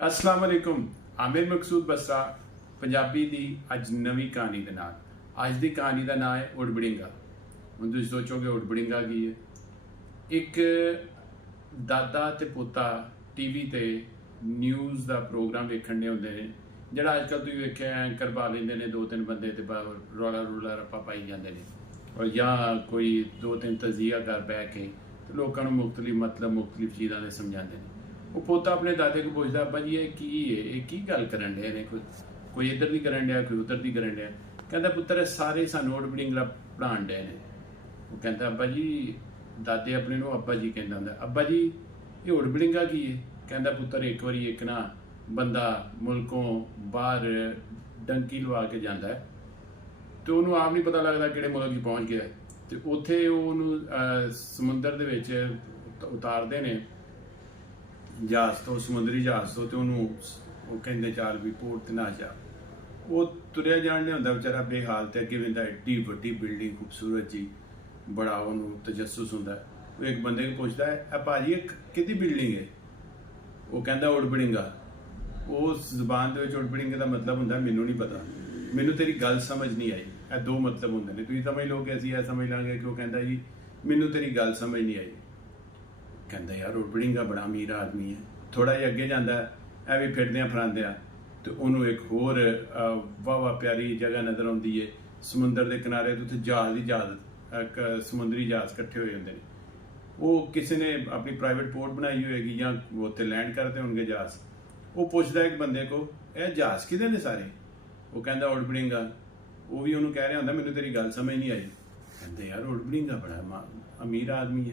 अस्सलाम वालेकुम। आमिर मकसूद बसरा पंजाबी दी अज नवी कहानी दे नाल। अज दी कहानी का नाम है उड़बड़िंगा। हुण तुसीं सोचोगे उड़बड़िंगा की है। एक दादा ते पोता टीवी ते न्यूज़ का प्रोग्राम वेखण दे हुंदे ने, जिहड़ा अजकल तुसीं वेखिआ एंकर पा लैंदे ने दो तीन बंदे ते रौला रूला रप्पा पाई जांदे ने, और या कोई दो तीन तजिया कर बह के लोगों को मुख्तलिफ चीज़ां दे समझाते हैं। वो पोता अपने दादे को पूछता, अब्बा जी ये की गल करन डे ने, कोई इधर दी करन डया, कोई उधर दी करन डया। कहता पुत्तर सारे सानू उड़बड़िंगा पढ़ाण डे ने। वो कहता अब्बा जी, दादे अपने नूं अब्बा जी कहंदा हुंदा, अब्बा जी ये उड़बड़िंगा की है। कहता पुत्तर एक बारी एक ना बंदा मुल्कों बाहर डंकी लवा के जाता है, तो उन्होंने आप नहीं पता लगता किहड़े मुल्क च पहुँच गया, तो उत्थे उन्होंने समुंदर दे विच उतारते ने जहाज तो, समुद्री जहाज तो उन्होंने कहते चाल भी पोर्ट ते ना जा। वो तुरया जान नहीं होंदा बेचारा बेहाल, तो अगे वेंदा एड्डी वड्डी बिल्डिंग खूबसूरत जी, बड़ा उन्होंने तजस्सुस होंदा है। वो एक बंदे को पूछता है, भाजी किहदी बिल्डिंग है? वो कहता उड़बड़िंगा। उस जबान दे विच उड़बड़िंगे का मतलब होंदा मैनू नहीं पता, मैनू तेरी गल समझ नहीं आई। ये दो मतलब होंदे ने, तुसीं समझ लो कि असीं यह समझ लांगे कि वो कहता जी मैनू तेरी गल समझ नहीं आई। कहता यार उड़बड़िंगा बड़ा अमीर आदमी है। थोड़ा जिहा अगे जाता है, भी फिरद्या फरांद्या तो उन्होंने एक होर वाह प्यारी जगह नज़र आती है, समुंदर के किनारे तो उत्थे जहाज ही जहाज, समुंदरी जहाज कट्ठे हुए होंगे। वो किसी ने अपनी प्राइवेट पोर्ट बनाई होगी या वो उत्थे लैंड करते होंगे जहाज। वो पूछता एक बंदे को, यह जहाज किहदे ने सारे? वो कहता उड़बड़िंगा। वो भी उन्होंने कह रहा होंदा मैनू तेरी गल समझ नहीं आई। कहते यार उड़बड़िंगा बड़ा अमीर आदमी है।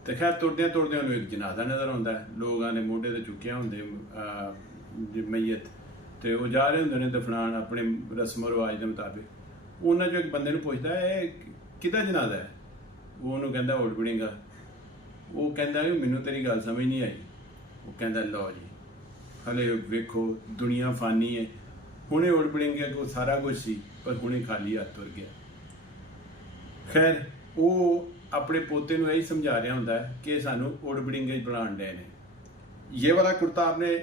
तो खैर तुरद्या उन्होंने एक जनाजा नज़र आता है, लोगों ने मोढे ते चुक्या होंगे मैयत, तो वो जा रहे होंगे दफनान अपने रस्म रिवाज के मुताबिक। उन्होंने जो एक बंदे पूछता है किहदा जनाजा है? वो उन्होंने कहता उड़बड़िंगा। वो कहता मैनू तेरी गल समझ नहीं आई। वो कहता लो जी हले वेखो दुनिया फानी है, हुणे उड़बड़िंगे को सारा कुछ सी पर हुणे खाली हाथ तुर गया। खैर वो अपने पोते को यही समझा रहा होंदा है कि सानू उड़बड़िंगे बनाण डे ने। ये वाला कुर्ता आपने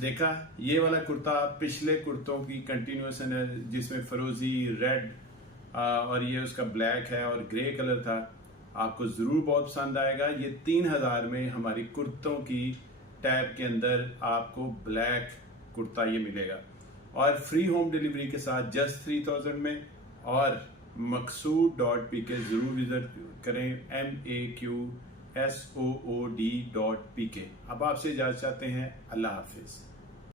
देखा, ये वाला कुर्ता पिछले कुर्तों की कंटिन्यूएशन है, जिसमें फरोजी रेड और ये उसका ब्लैक है और ग्रे कलर था। आपको ज़रूर बहुत पसंद आएगा। ये 3000 में हमारी कुर्तों की टैब के अंदर आपको ब्लैक कुर्ता ये मिलेगा, और फ्री होम डिलीवरी के साथ जस्ट 3000 में। और maqsood.pk ज़रूर विजिट करें, MAQSOOD.pk। अब आपसे इजाज़त चाहते हैं। अल्लाह हाफिज़।